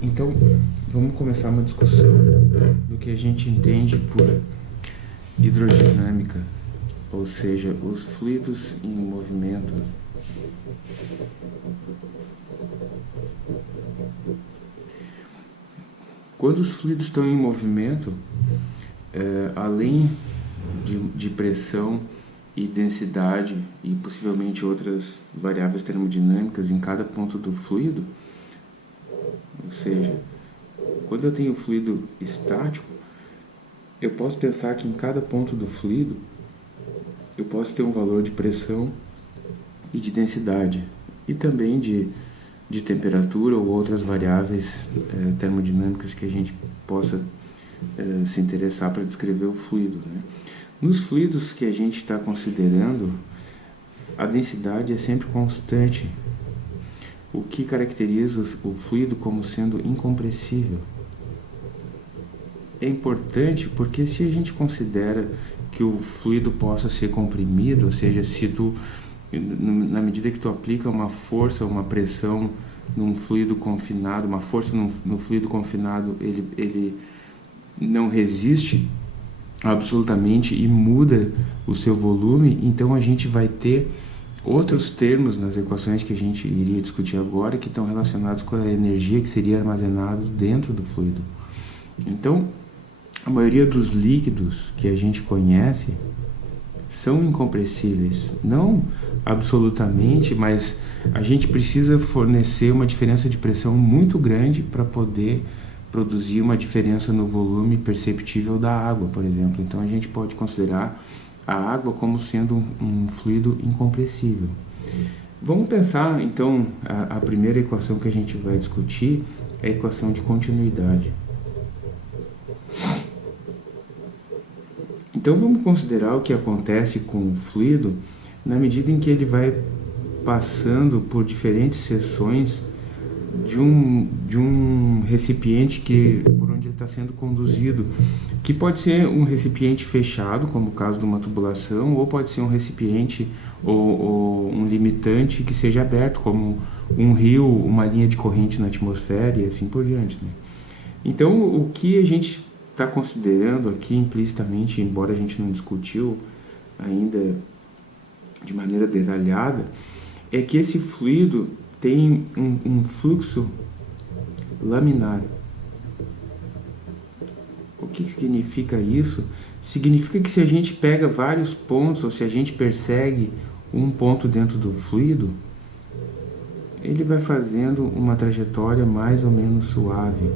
Então, vamos começar uma discussão do que a gente entende por hidrodinâmica, ou seja, os fluidos em movimento. Quando os fluidos estão em movimento, além de pressão e densidade e possivelmente outras variáveis termodinâmicas em cada ponto do fluido, ou seja, quando eu tenho fluido estático, eu posso pensar que em cada ponto do fluido eu posso ter um valor de pressão e de densidade e também de temperatura ou outras variáveis termodinâmicas que a gente possa se interessar para descrever o fluido, né? Nos fluidos que a gente está considerando, a densidade é sempre constante, o que caracteriza o fluido como sendo incompressível. É importante porque se a gente considera que o fluido possa ser comprimido, ou seja, se tu, na medida que tu aplica uma força, uma pressão num fluido confinado, uma força no fluido confinado, ele não resiste absolutamente e muda o seu volume, então a gente vai ter outros termos nas equações que a gente iria discutir agora que estão relacionados com a energia que seria armazenada dentro do fluido. Então, a maioria dos líquidos que a gente conhece são incompressíveis. Não absolutamente, mas a gente precisa fornecer uma diferença de pressão muito grande para poder produzir uma diferença no volume perceptível da água, por exemplo. Então a gente pode considerar a água como sendo um fluido incompressível. Vamos pensar, então, a primeira equação que a gente vai discutir é a equação de continuidade. Então vamos considerar o que acontece com o fluido na medida em que ele vai passando por diferentes seções de um recipiente por onde ele está sendo conduzido, que pode ser um recipiente fechado, como o caso de uma tubulação, ou pode ser um recipiente ou um limitante que seja aberto, como um rio, uma linha de corrente na atmosfera e assim por diante, né? Então, o que a gente está considerando aqui implicitamente, embora a gente não discutiu ainda de maneira detalhada, é que esse fluido tem um fluxo laminar. O que significa isso? Significa que se a gente pega vários pontos, ou se a gente persegue um ponto dentro do fluido, ele vai fazendo uma trajetória mais ou menos suave,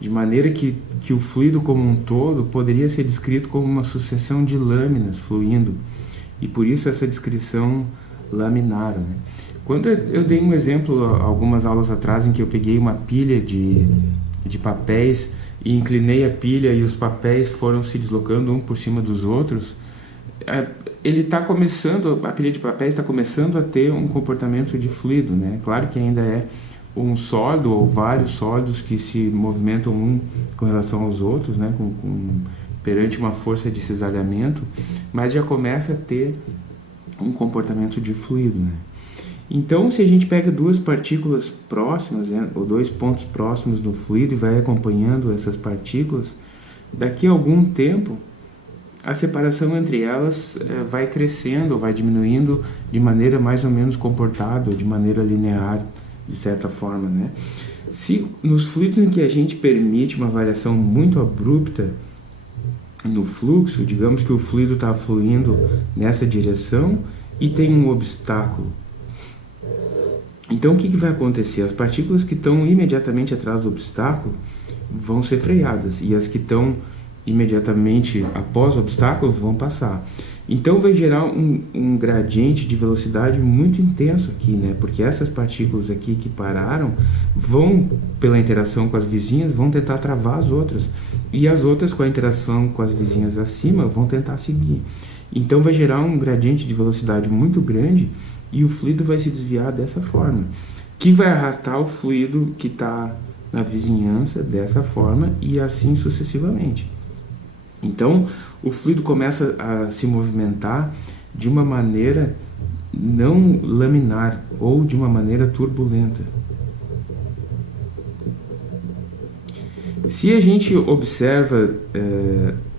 de maneira que o fluido como um todo poderia ser descrito como uma sucessão de lâminas fluindo, e por isso essa descrição laminar, né? Quando eu dei um exemplo algumas aulas atrás em que eu peguei uma pilha de papéis e inclinei a pilha e os papéis foram se deslocando um por cima dos outros, ele está começando, a pilha de papéis está começando a ter um comportamento de fluido, né? Claro que ainda é um sólido ou vários sólidos que se movimentam um com relação aos outros, né? Perante uma força de cisalhamento, mas já começa a ter um comportamento de fluido, né? Então, se a gente pega duas partículas próximas, né, ou dois pontos próximos do fluido e vai acompanhando essas partículas, daqui a algum tempo, a separação entre elas vai crescendo ou vai diminuindo de maneira mais ou menos comportada, ou de maneira linear, de certa forma, né? Se nos fluidos em que a gente permite uma variação muito abrupta no fluxo, digamos que o fluido está fluindo nessa direção e tem um obstáculo. Então o que vai acontecer? As partículas que estão imediatamente atrás do obstáculo vão ser freadas e as que estão imediatamente após o obstáculo vão passar. Então vai gerar um gradiente de velocidade muito intenso aqui, né? Porque essas partículas aqui que pararam vão, pela interação com as vizinhas, vão tentar travar as outras. E as outras, com a interação com as vizinhas acima, vão tentar seguir. Então vai gerar um gradiente de velocidade muito grande e o fluido vai se desviar dessa forma, que vai arrastar o fluido que está na vizinhança dessa forma e assim sucessivamente. Então, o fluido começa a se movimentar de uma maneira não laminar ou de uma maneira turbulenta. Se a gente observa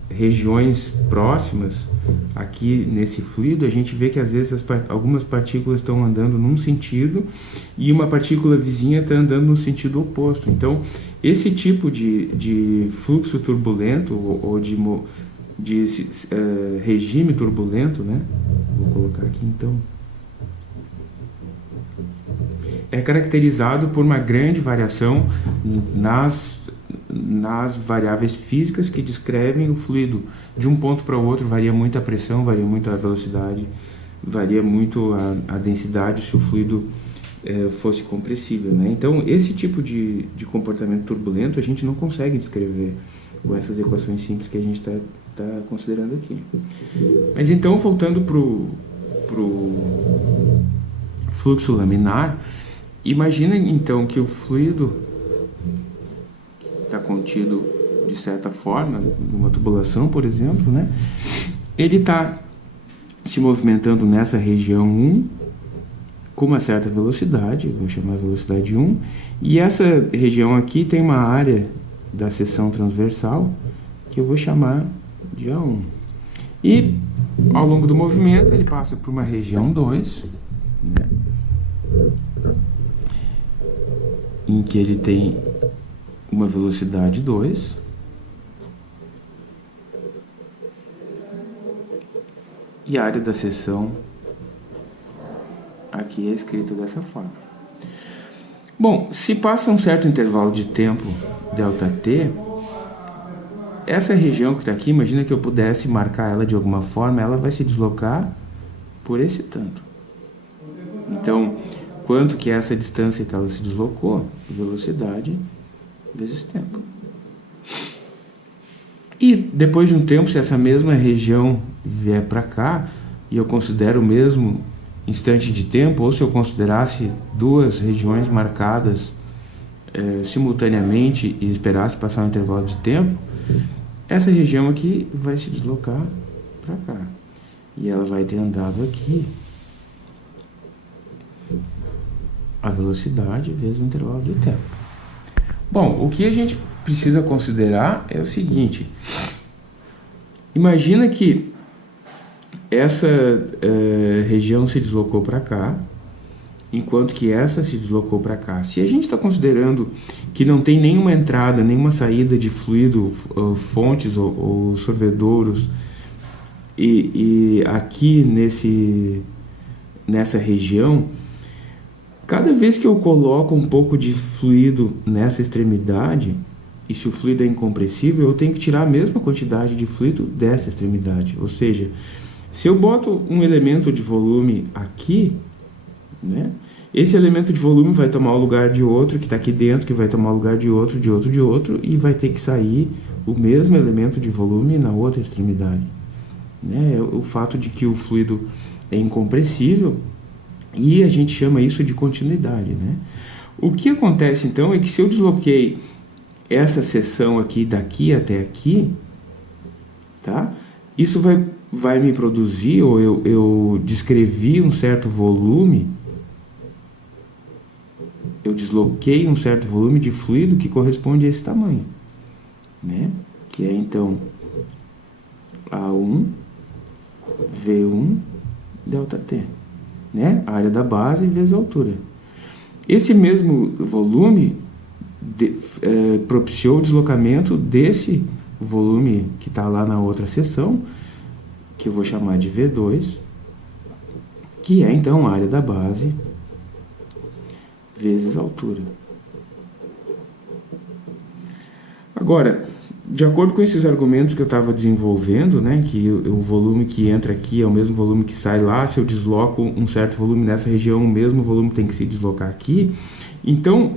regiões próximas aqui nesse fluido, a gente vê que às vezes algumas partículas estão andando num sentido e uma partícula vizinha está andando no sentido oposto. Então, esse tipo de fluxo turbulento ou de regime turbulento, né? Vou colocar aqui então, é caracterizado por uma grande variação nas variáveis físicas que descrevem o fluido. De um ponto para o outro varia muito a pressão, varia muito a velocidade, varia muito a densidade se o fluido fosse compressível, né? Então, esse tipo de comportamento turbulento a gente não consegue descrever com essas equações simples que a gente está considerando aqui. Mas então, voltando para o fluxo laminar, imagina então que o fluido está contido de certa forma, numa tubulação, por exemplo, né? Ele está se movimentando nessa região 1 com uma certa velocidade, vou chamar a velocidade 1, e essa região aqui tem uma área da seção transversal que eu vou chamar de A1. E ao longo do movimento ele passa por uma região 2, né? Em que ele tem uma velocidade 2, e a área da seção aqui é escrita dessa forma. Bom, se passa um certo intervalo de tempo, ΔT, essa região que está aqui, imagina que eu pudesse marcar ela de alguma forma, ela vai se deslocar por esse tanto. Então, quanto que é essa distância que ela se deslocou? Velocidade vezes tempo. E depois de um tempo, se essa mesma região vier para cá, e eu considero o mesmo instante de tempo, ou se eu considerasse duas regiões marcadas simultaneamente e esperasse passar um intervalo de tempo, essa região aqui vai se deslocar para cá. E ela vai ter andado aqui a velocidade vezes o intervalo de tempo. Bom, o que a gente precisa considerar é o seguinte: imagina que essa região se deslocou para cá, enquanto que essa se deslocou para cá. Se a gente está considerando que não tem nenhuma entrada, nenhuma saída de fluido, fontes ou sorvedouros, e aqui nessa região, cada vez que eu coloco um pouco de fluido nessa extremidade, e se o fluido é incompressível, eu tenho que tirar a mesma quantidade de fluido dessa extremidade. Ou seja, se eu boto um elemento de volume aqui, né, esse elemento de volume vai tomar o lugar de outro que está aqui dentro, que vai tomar o lugar de outro, e vai ter que sair o mesmo elemento de volume na outra extremidade. Né? O fato de que o fluido é incompressível, e a gente chama isso de continuidade, né? O que acontece então é que se eu desloquei essa seção aqui daqui até aqui, tá? Isso vai me produzir, ou eu descrevi um certo volume, eu desloquei um certo volume de fluido que corresponde a esse tamanho, né? Que é então A1 V1 ΔT, né? A área da base vezes a altura. Esse mesmo volume propiciou o deslocamento desse volume que está lá na outra seção, que eu vou chamar de V2, que é então a área da base vezes a altura. Agora, de acordo com esses argumentos que eu estava desenvolvendo, né, que o volume que entra aqui é o mesmo volume que sai lá, se eu desloco um certo volume nessa região, o mesmo volume tem que se deslocar aqui. Então,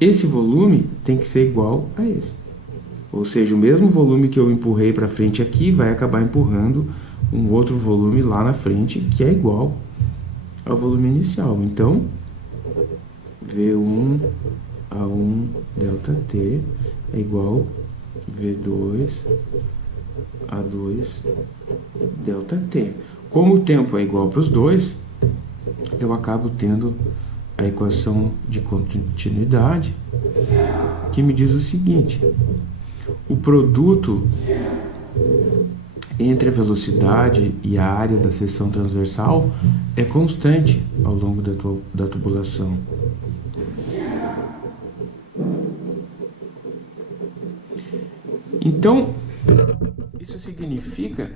esse volume tem que ser igual a esse. Ou seja, o mesmo volume que eu empurrei para frente aqui vai acabar empurrando um outro volume lá na frente que é igual ao volume inicial. Então, V1 A1 ΔT é igual V2 A2 ΔT. Como o tempo é igual para os dois, eu acabo tendo a equação de continuidade, que me diz o seguinte: o produto entre a velocidade e a área da seção transversal é constante ao longo da tubulação. Então, isso significa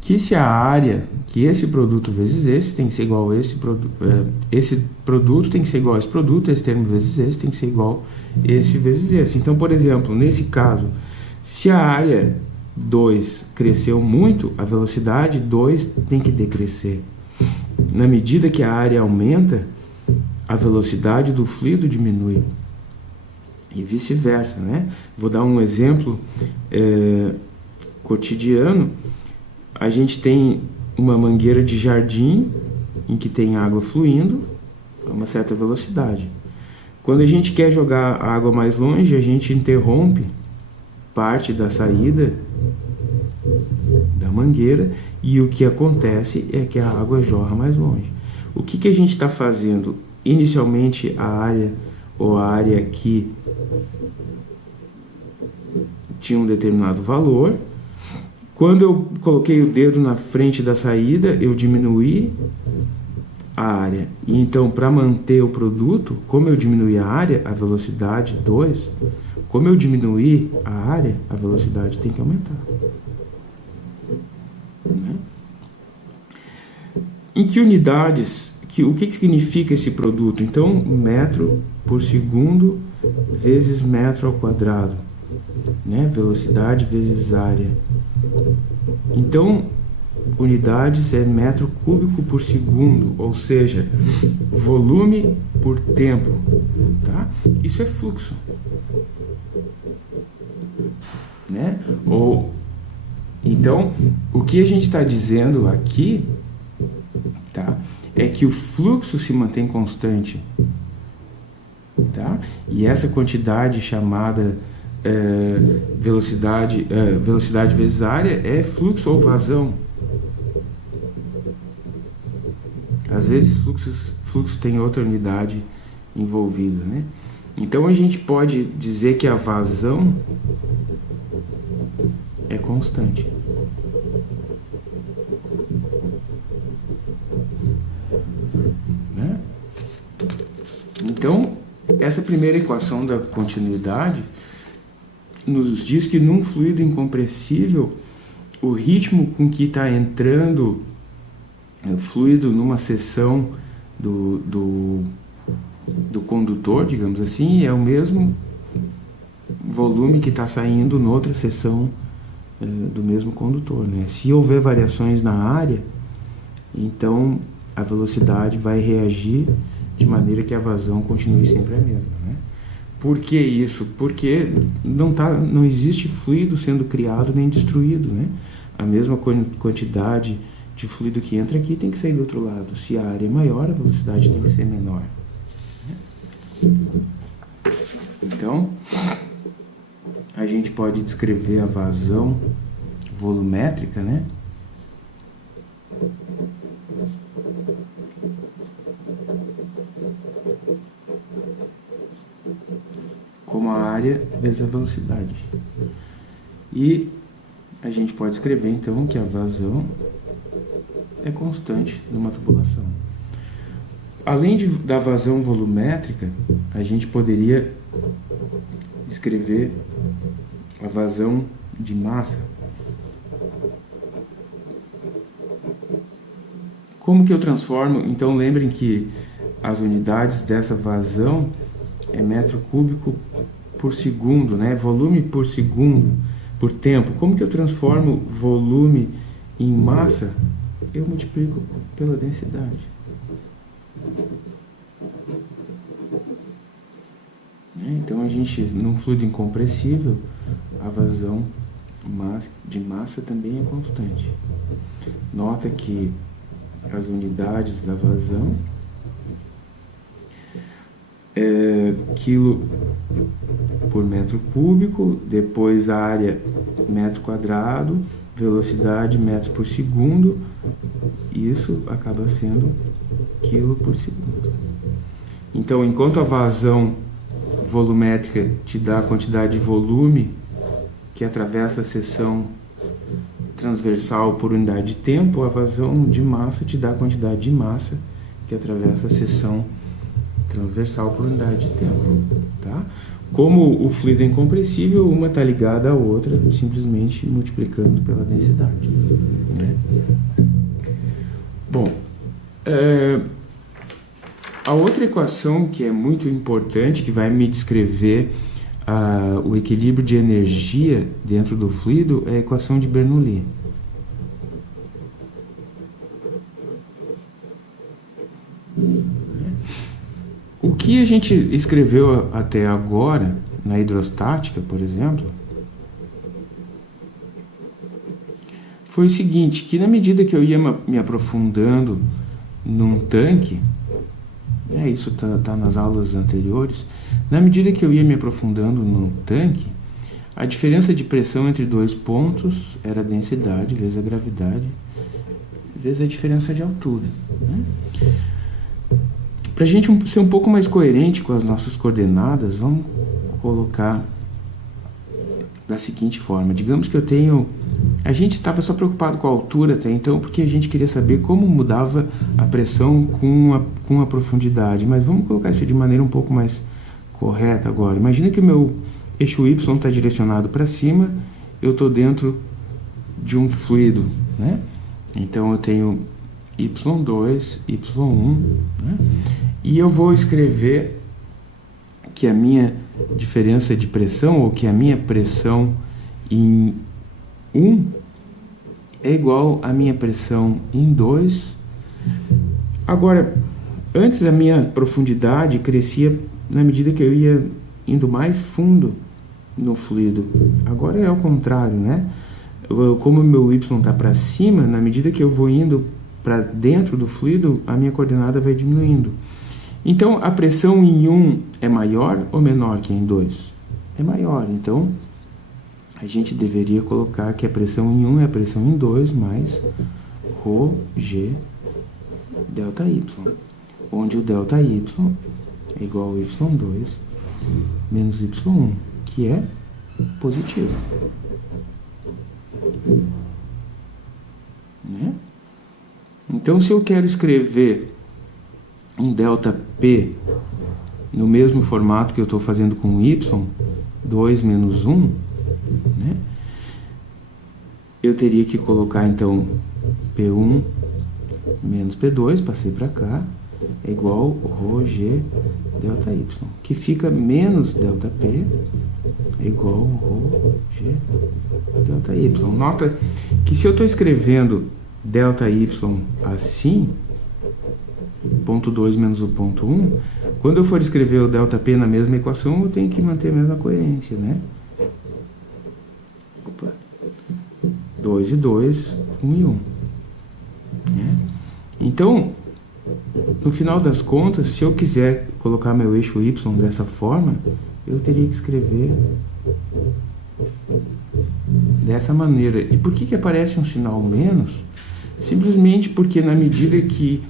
que se a área, que esse produto vezes esse tem que ser igual a esse produto tem que ser igual a esse produto, esse termo vezes esse tem que ser igual a esse vezes esse. Então, por exemplo, nesse caso, se a área 2 cresceu muito, a velocidade 2 tem que decrescer. Na medida que a área aumenta, a velocidade do fluido diminui. E vice-versa, né? Vou dar um exemplo cotidiano. A gente tem uma mangueira de jardim em que tem água fluindo a uma certa velocidade. Quando a gente quer jogar a água mais longe, a gente interrompe parte da saída da mangueira e o que acontece é que a água jorra mais longe. O que a gente está fazendo? Inicialmente a área que tinha um determinado valor. Quando eu coloquei o dedo na frente da saída, eu diminuí a área. E então, para manter o produto, como eu diminuí a área, a velocidade 2, como eu diminuí a área, a velocidade tem que aumentar. Né? Em que unidades, o que significa esse produto? Então, metro por segundo vezes metro ao quadrado. Né? Velocidade vezes área. Então, unidades é metro cúbico por segundo, ou seja, volume por tempo. Tá? Isso é fluxo. Né? Então, o que a gente está dizendo aqui, tá, é que o fluxo se mantém constante. Tá? E essa quantidade chamada velocidade vezes área é fluxo ou vazão. Às vezes fluxo tem outra unidade envolvida, né? Então a gente pode dizer que a vazão é constante. Né? Então, essa primeira equação da continuidade nos diz que num fluido incompressível, o ritmo com que está entrando o fluido numa seção do condutor, digamos assim, é o mesmo volume que está saindo noutra seção do mesmo condutor. Né? Se houver variações na área, então a velocidade vai reagir de maneira que a vazão continue sempre a mesma. Né? Por que isso? Porque não existe fluido sendo criado nem destruído. Né? A mesma quantidade de fluido que entra aqui tem que sair do outro lado. Se a área é maior, a velocidade tem que ser menor. Então, a gente pode descrever a vazão volumétrica, né? Como a área vezes a velocidade. E a gente pode escrever então que a vazão é constante numa tubulação. Além da vazão volumétrica, a gente poderia escrever a vazão de massa. Como que eu transformo? Então lembrem que as unidades dessa vazão é metro cúbico por segundo, né? Volume por segundo, por tempo. Como que eu transformo volume em massa? Eu multiplico pela densidade. Então a gente, num fluido incompressível, a vazão de massa também é constante. Nota que as unidades da vazão quilo por metro cúbico, depois a área metro quadrado, velocidade metros por segundo, isso acaba sendo quilo por segundo. Então, enquanto a vazão volumétrica te dá a quantidade de volume que atravessa a seção transversal por unidade de tempo, a vazão de massa te dá a quantidade de massa que atravessa a seção transversal por unidade de tempo, tá? Como o fluido é incompressível, uma está ligada à outra, simplesmente multiplicando pela densidade, né? Bom, a outra equação que é muito importante, que vai me descrever o equilíbrio de energia dentro do fluido, é a equação de Bernoulli. O que a gente escreveu até agora, na hidrostática, por exemplo, foi o seguinte, que na medida que eu ia me aprofundando num tanque, isso tá nas aulas anteriores, na medida que eu ia me aprofundando no tanque, a diferença de pressão entre dois pontos era a densidade vezes a gravidade, vezes a diferença de altura, né? Para a gente ser um pouco mais coerente com as nossas coordenadas, vamos colocar da seguinte forma. Digamos que eu tenho... A gente estava só preocupado com a altura até então, porque a gente queria saber como mudava a pressão com a profundidade. Mas vamos colocar isso de maneira um pouco mais correta agora. Imagina que o meu eixo Y está direcionado para cima, eu estou dentro de um fluido, né? Então eu tenho Y2, Y1, né? E eu vou escrever que a minha diferença de pressão, ou que a minha pressão em 1 é igual à minha pressão em 2. Agora, antes a minha profundidade crescia na medida que eu ia indo mais fundo no fluido. Agora é ao contrário, né? Como o meu Y está para cima, na medida que eu vou indo para dentro do fluido, a minha coordenada vai diminuindo. Então, a pressão em 1 é maior ou menor que em 2? É maior. Então, a gente deveria colocar que a pressão em 1 é a pressão em 2 mais ρg delta y, onde o delta y é igual ao y2 menos y1, que é positivo, né? Então, se eu quero escrever um delta P no mesmo formato que eu estou fazendo com y, 2 menos 1, né? Eu teria que colocar então P1 menos P2, passei para cá, é igual ρg delta y, que fica menos delta P é igual ρg delta y. Nota que se eu estou escrevendo delta y assim, ponto 2 menos o ponto 1, quando eu for escrever o delta P na mesma equação, eu tenho que manter a mesma coerência, né? 2 e 2, 1 e 1. Né? Então, no final das contas, se eu quiser colocar meu eixo Y dessa forma, eu teria que escrever dessa maneira. E por que aparece um sinal menos? Simplesmente porque na medida que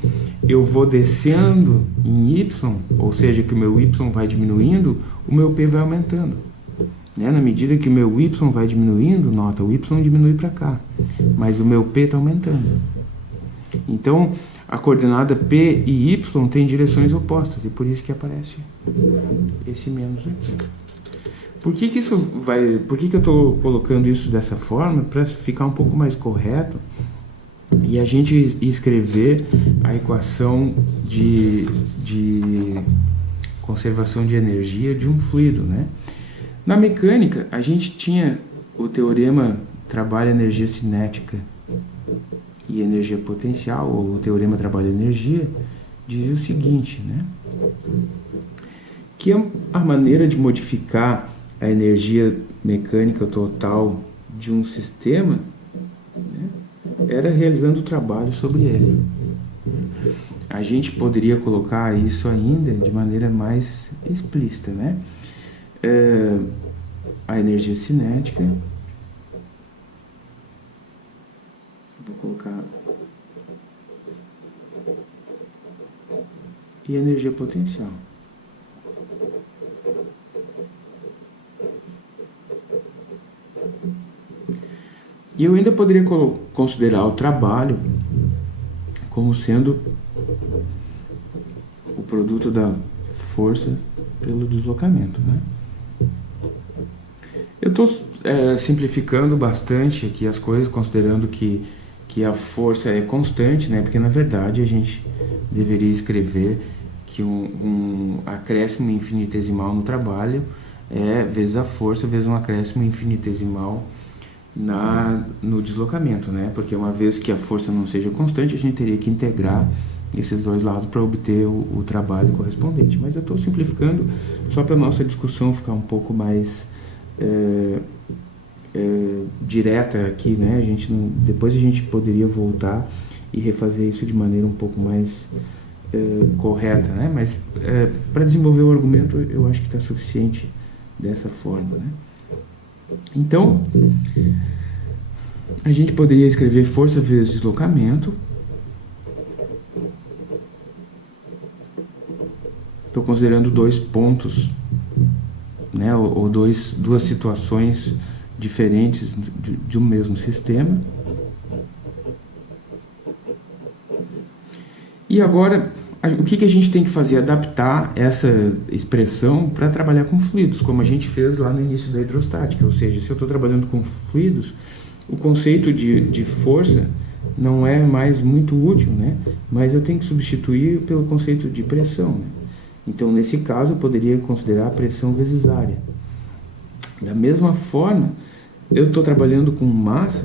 eu vou descendo em Y, ou seja, que o meu Y vai diminuindo, o meu P vai aumentando, né? Na medida que o meu Y vai diminuindo, nota, o Y diminui para cá, mas o meu P está aumentando. Então, a coordenada P e Y têm direções opostas, e por isso que aparece esse menos aqui. Por que eu estou colocando isso dessa forma? Para ficar um pouco mais correto e a gente escrever a equação de conservação de energia de um fluido, né? Na mecânica, a gente tinha o teorema trabalho-energia cinética e energia potencial, ou o teorema trabalho-energia, dizia o seguinte, né? Que a maneira de modificar a energia mecânica total de um sistema, né, era realizando o trabalho sobre ele. A gente poderia colocar isso ainda de maneira mais explícita, né? A energia cinética, vou colocar, e a energia potencial. E eu ainda poderia considerar o trabalho como sendo o produto da força pelo deslocamento, né? Eu estou simplificando bastante aqui as coisas, considerando que a força é constante, né? Porque na verdade a gente deveria escrever que um acréscimo infinitesimal no trabalho é vezes a força vezes um acréscimo infinitesimal no deslocamento, né? Porque uma vez que a força não seja constante, a gente teria que integrar esses dois lados para obter o trabalho correspondente. Mas eu estou simplificando só para a nossa discussão ficar um pouco mais direta aqui, né? Depois a gente poderia voltar e refazer isso de maneira um pouco mais correta, né? Mas para desenvolver o argumento eu acho que está suficiente dessa forma, né? Então, a gente poderia escrever força vezes deslocamento. Estou considerando dois pontos, né, ou duas situações diferentes de um mesmo sistema. E agora, o que a gente tem que fazer? Adaptar essa expressão para trabalhar com fluidos, como a gente fez lá no início da hidrostática. Ou seja, se eu estou trabalhando com fluidos, o conceito de força não é mais muito útil, né? Mas eu tenho que substituir pelo conceito de pressão, né? Então, nesse caso, eu poderia considerar a pressão vezes área. Da mesma forma, eu estou trabalhando com massa,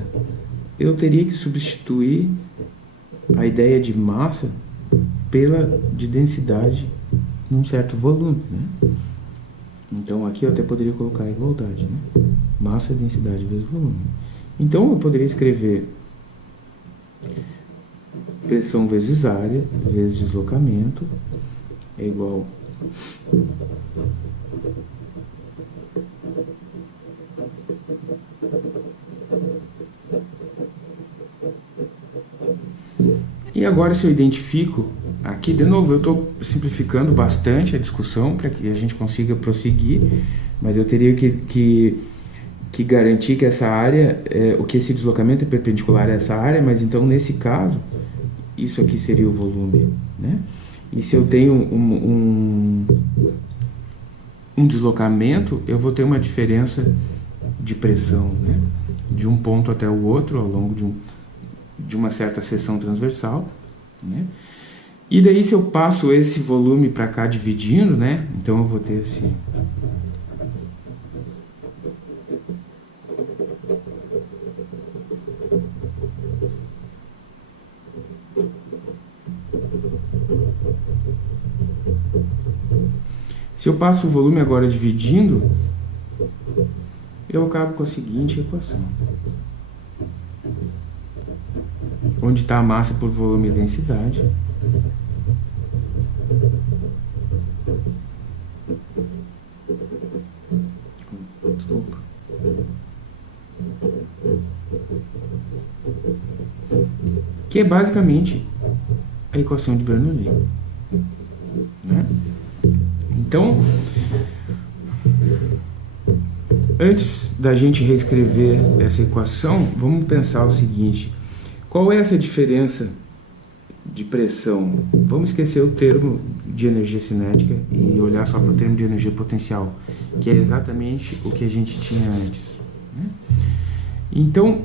eu teria que substituir a ideia de massa pela de densidade num certo volume, né? Então aqui eu até poderia colocar a igualdade, né? Massa, densidade vezes volume. Então eu poderia escrever pressão vezes área vezes deslocamento é igual e agora se eu identifico aqui, de novo, eu estou simplificando bastante a discussão para que a gente consiga prosseguir, mas eu teria que garantir que essa área, que esse deslocamento é perpendicular a essa área, mas então nesse caso, isso aqui seria o volume, né? E se eu tenho um deslocamento, eu vou ter uma diferença de pressão, né? De um ponto até o outro ao longo de uma certa seção transversal, né? E daí se eu passo esse volume para cá dividindo, né? Então eu vou ter assim. Se eu passo o volume agora dividindo, eu acabo com a seguinte equação. Onde está a massa por volume e densidade. Desculpa. Que é basicamente a equação de Bernoulli, né? Então, antes da gente reescrever essa equação, vamos pensar o seguinte: qual é essa diferença de pressão? Vamos esquecer o termo de energia cinética e olhar só para o termo de energia potencial, que é exatamente o que a gente tinha antes, né? Então,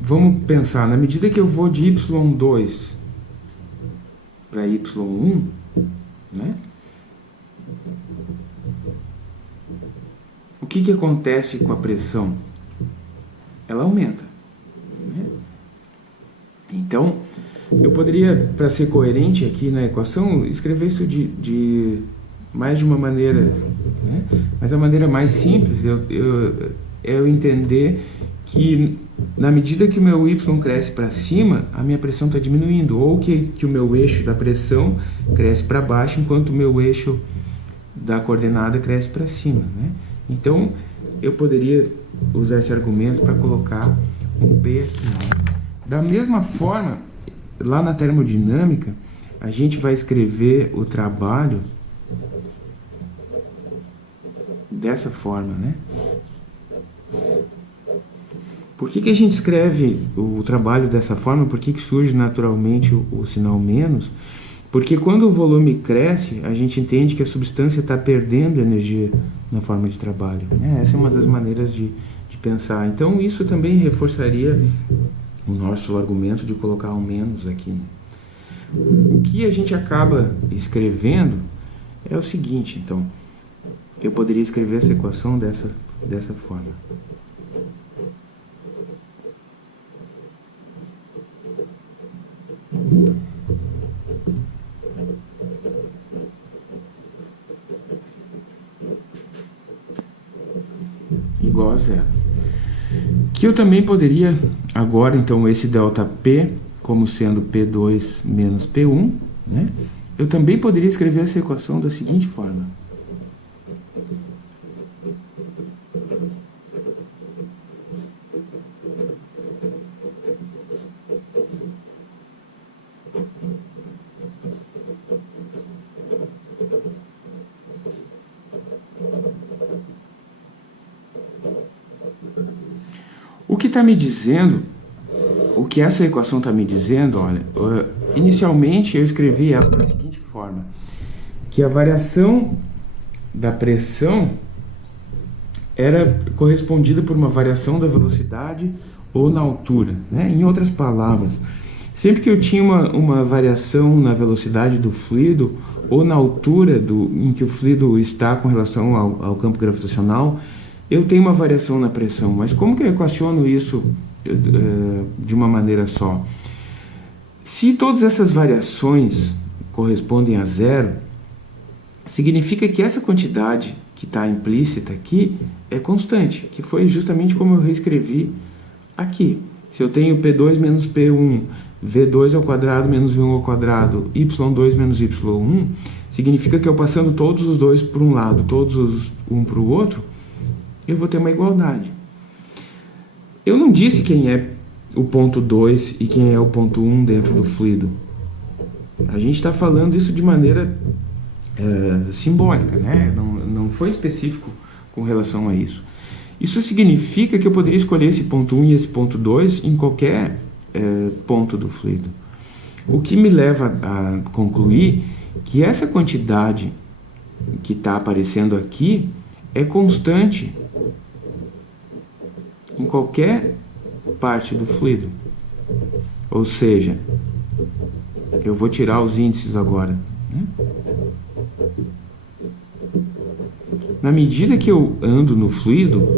vamos pensar, na medida que eu vou de y2 para y1, né? O que acontece com a pressão? Ela aumenta, né? Então, eu poderia, para ser coerente aqui na equação, escrever isso de mais de uma maneira, né? Mas a maneira mais simples é eu entender que na medida que o meu y cresce para cima, a minha pressão está diminuindo, ou que o meu eixo da pressão cresce para baixo, enquanto o meu eixo da coordenada cresce para cima, né? Então, eu poderia usar esse argumento para colocar um P aqui, né? Da mesma forma, lá na termodinâmica, a gente vai escrever o trabalho dessa forma, né? Por que a gente escreve o trabalho dessa forma? Por que surge naturalmente o sinal menos? Porque quando o volume cresce, a gente entende que a substância está perdendo energia na forma de trabalho, né? Essa é uma das maneiras de pensar. Então, isso também reforçaria o nosso argumento de colocar o menos aqui. O que a gente acaba escrevendo é o seguinte, então. Eu poderia escrever essa equação dessa forma. Igual a zero. Que eu também poderia, agora, então, esse ΔP, como sendo P2 menos P1, né? Eu também poderia escrever essa equação da seguinte forma. O que está me dizendo, o que essa equação está me dizendo, olha, inicialmente eu escrevi ela da seguinte forma, que a variação da pressão era correspondida por uma variação da velocidade ou na altura, né? Em outras palavras, sempre que eu tinha uma variação na velocidade do fluido ou na altura em que o fluido está com relação ao campo gravitacional, eu tenho uma variação na pressão. Mas como que eu equaciono isso de uma maneira só? Se todas essas variações correspondem a zero, significa que essa quantidade que está implícita aqui é constante, que foi justamente como eu reescrevi aqui. Se eu tenho P2 menos P1, V2 ao quadrado menos V1 ao quadrado, Y2 menos Y1, significa que eu passando todos os dois para um lado, todos um para o outro, eu vou ter uma igualdade. Eu não disse quem é o ponto 2 e quem é o ponto 1 dentro do fluido. A gente está falando isso de maneira simbólica, né? Não foi específico com relação a isso. Isso significa que eu poderia escolher esse ponto 1 e esse ponto 2 em qualquer ponto do fluido. O que me leva a concluir que essa quantidade que está aparecendo aqui é constante em qualquer parte do fluido. Ou seja, eu vou tirar os índices agora, né? Na medida que eu ando no fluido,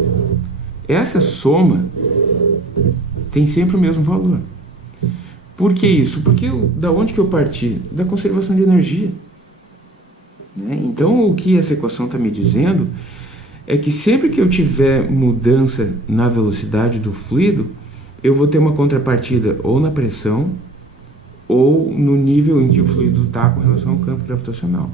essa soma tem sempre o mesmo valor. Por que isso? Porque da onde que eu parti? Da conservação de energia, né? Então, o que essa equação está me dizendo é que sempre que eu tiver mudança na velocidade do fluido, eu vou ter uma contrapartida ou na pressão ou no nível em que o fluido está com relação ao campo gravitacional.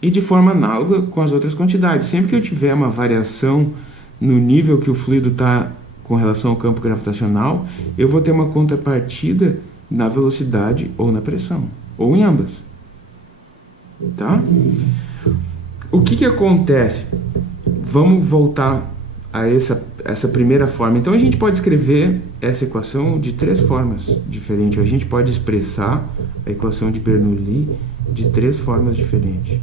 E de forma análoga com as outras quantidades. Sempre que eu tiver uma variação no nível que o fluido está com relação ao campo gravitacional, eu vou ter uma contrapartida na velocidade ou na pressão, ou em ambas. Tá? O que acontece? Vamos voltar a essa primeira forma. Então a gente pode escrever essa equação de três formas diferentes. A gente pode expressar a equação de Bernoulli de três formas diferentes.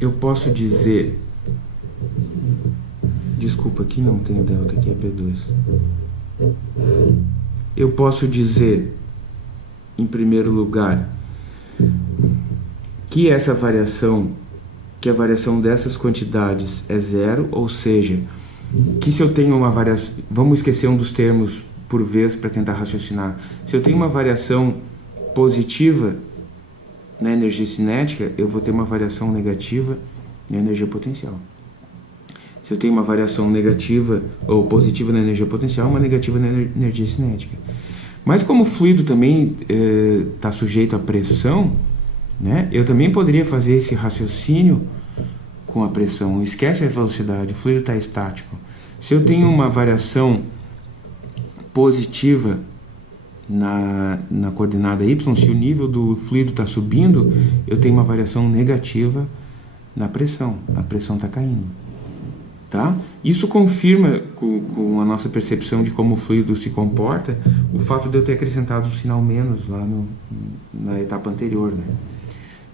Eu posso dizer, desculpa, aqui não tem o delta, aqui é P2. Eu posso dizer, em primeiro lugar, que essa variação, que a variação dessas quantidades é zero, ou seja, que se eu tenho uma variação, vamos esquecer um dos termos por vez para tentar raciocinar, se eu tenho uma variação positiva na energia cinética, eu vou ter uma variação negativa na energia potencial. Se eu tenho uma variação negativa ou positiva na energia potencial, uma negativa na energia cinética. Mas como o fluido também está sujeito à pressão, né, eu também poderia fazer esse raciocínio com a pressão. Esquece a velocidade, o fluido está estático. Se eu tenho uma variação positiva na coordenada y, se o nível do fluido está subindo, eu tenho uma variação negativa na pressão. A pressão está caindo. Tá? Isso confirma com a nossa percepção de como o fluido se comporta o fato de eu ter acrescentado um sinal menos lá na etapa anterior. Né?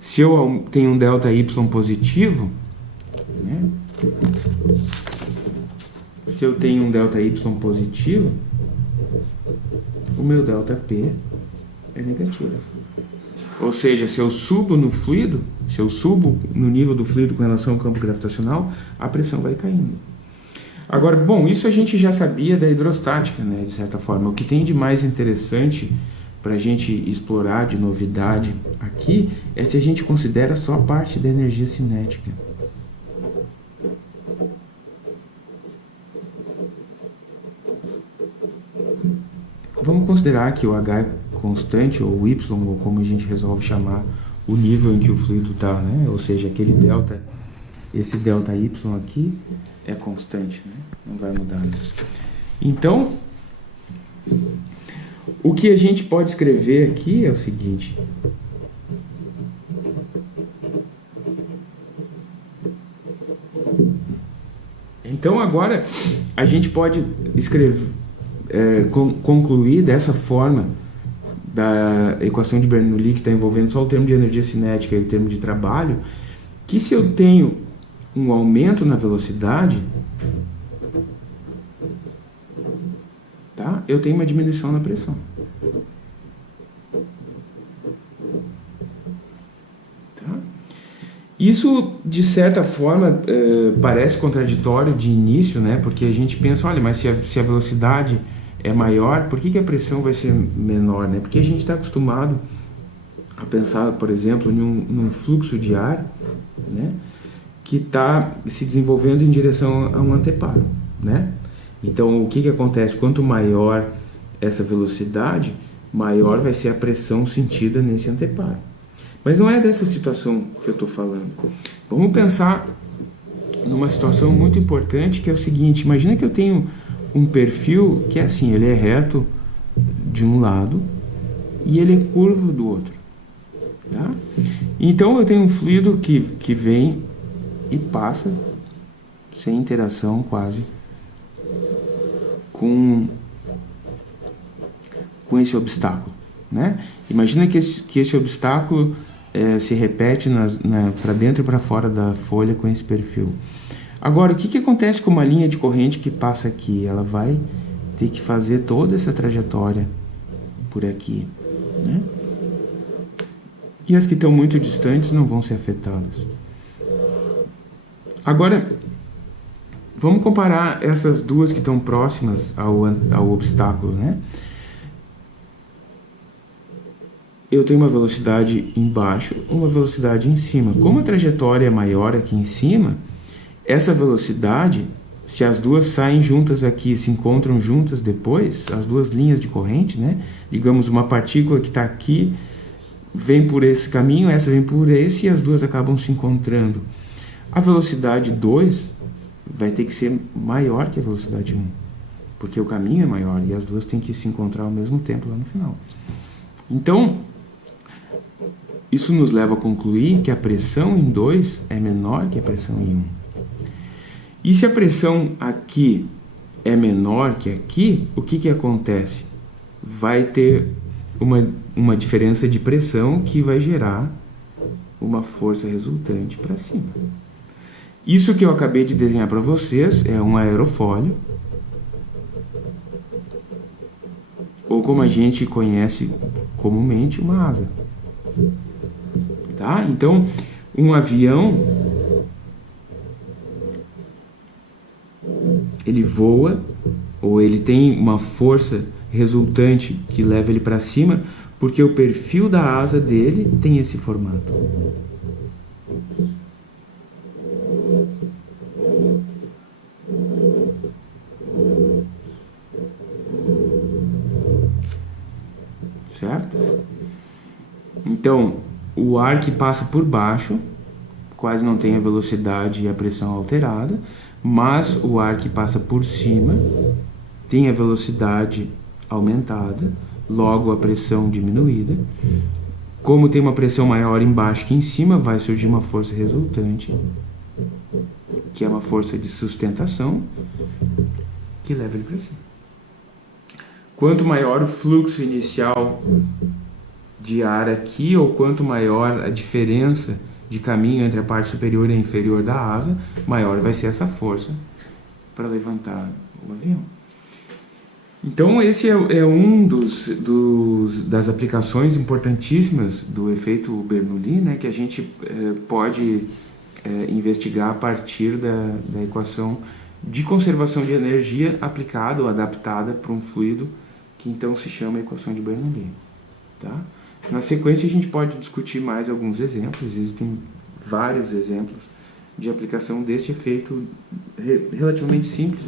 Se eu tenho um ΔY positivo, né? Se eu tenho um ΔY positivo, o meu ΔP é negativo. Ou seja, se eu subo no fluido, se eu subo no nível do fluido com relação ao campo gravitacional, a pressão vai caindo. Agora, bom, isso a gente já sabia da hidrostática, né, de certa forma. O que tem de mais interessante para a gente explorar de novidade aqui é se a gente considera só a parte da energia cinética. Vamos considerar que o H é constante, ou Y, ou como a gente resolve chamar o nível em que o fluido está, né? Ou seja, aquele delta, esse delta Y aqui é constante, né? Não vai mudar isso. Então, o que a gente pode escrever aqui é o seguinte. Então agora a gente pode escrever, concluir dessa forma da equação de Bernoulli, que está envolvendo só o termo de energia cinética e o termo de trabalho, que se eu tenho um aumento na velocidade, tá? Eu tenho uma diminuição na pressão. Tá? Isso, de certa forma, parece contraditório de início, né? Porque a gente pensa, olha, mas se a velocidade é maior, por que a pressão vai ser menor, né? Porque a gente está acostumado a pensar, por exemplo, num fluxo de ar, né, que está se desenvolvendo em direção a um anteparo, né? Então, o que acontece? Quanto maior essa velocidade, maior vai ser a pressão sentida nesse anteparo. Mas não é dessa situação que eu estou falando. Vamos pensar numa situação muito importante, que é o seguinte: imagina que eu tenho um perfil que é assim, ele é reto de um lado e ele é curvo do outro, tá? Então eu tenho um fluido que vem e passa sem interação quase com esse obstáculo, né? Imagina que esse obstáculo se repete para dentro e para fora da folha com esse perfil. Agora, o que acontece com uma linha de corrente que passa aqui? Ela vai ter que fazer toda essa trajetória por aqui, né? E as que estão muito distantes não vão ser afetadas. Agora, vamos comparar essas duas que estão próximas ao obstáculo, né? Eu tenho uma velocidade embaixo, uma velocidade em cima. Como a trajetória é maior aqui em cima, essa velocidade, se as duas saem juntas aqui, se encontram juntas depois, as duas linhas de corrente, né? Digamos, uma partícula que está aqui vem por esse caminho, essa vem por esse, e as duas acabam se encontrando. A velocidade 2 vai ter que ser maior que a velocidade 1, porque o caminho é maior e as duas têm que se encontrar ao mesmo tempo lá no final. Então, isso nos leva a concluir que a pressão em 2 é menor que a pressão em 1. E se a pressão aqui é menor que aqui, o que acontece? Vai ter uma diferença de pressão que vai gerar uma força resultante para cima. Isso que eu acabei de desenhar para vocês é um aerofólio, ou como a gente conhece comumente, uma asa. Tá? Então, um avião, ele voa, ou ele tem uma força resultante que leva ele para cima porque o perfil da asa dele tem esse formato. Certo? Então, o ar que passa por baixo quase não tem a velocidade e a pressão alterada, mas o ar que passa por cima tem a velocidade aumentada, logo a pressão diminuída. Como tem uma pressão maior embaixo que em cima, vai surgir uma força resultante, que é uma força de sustentação, que leva ele para cima. Quanto maior o fluxo inicial de ar aqui, ou quanto maior a diferença de caminho entre a parte superior e a inferior da asa, maior vai ser essa força para levantar o avião. Então esse é um das aplicações importantíssimas do efeito Bernoulli, né, que a gente pode investigar a partir da equação de conservação de energia aplicada ou adaptada para um fluido, que então se chama equação de Bernoulli. Tá? Na sequência a gente pode discutir mais alguns exemplos, existem vários exemplos de aplicação desse efeito relativamente simples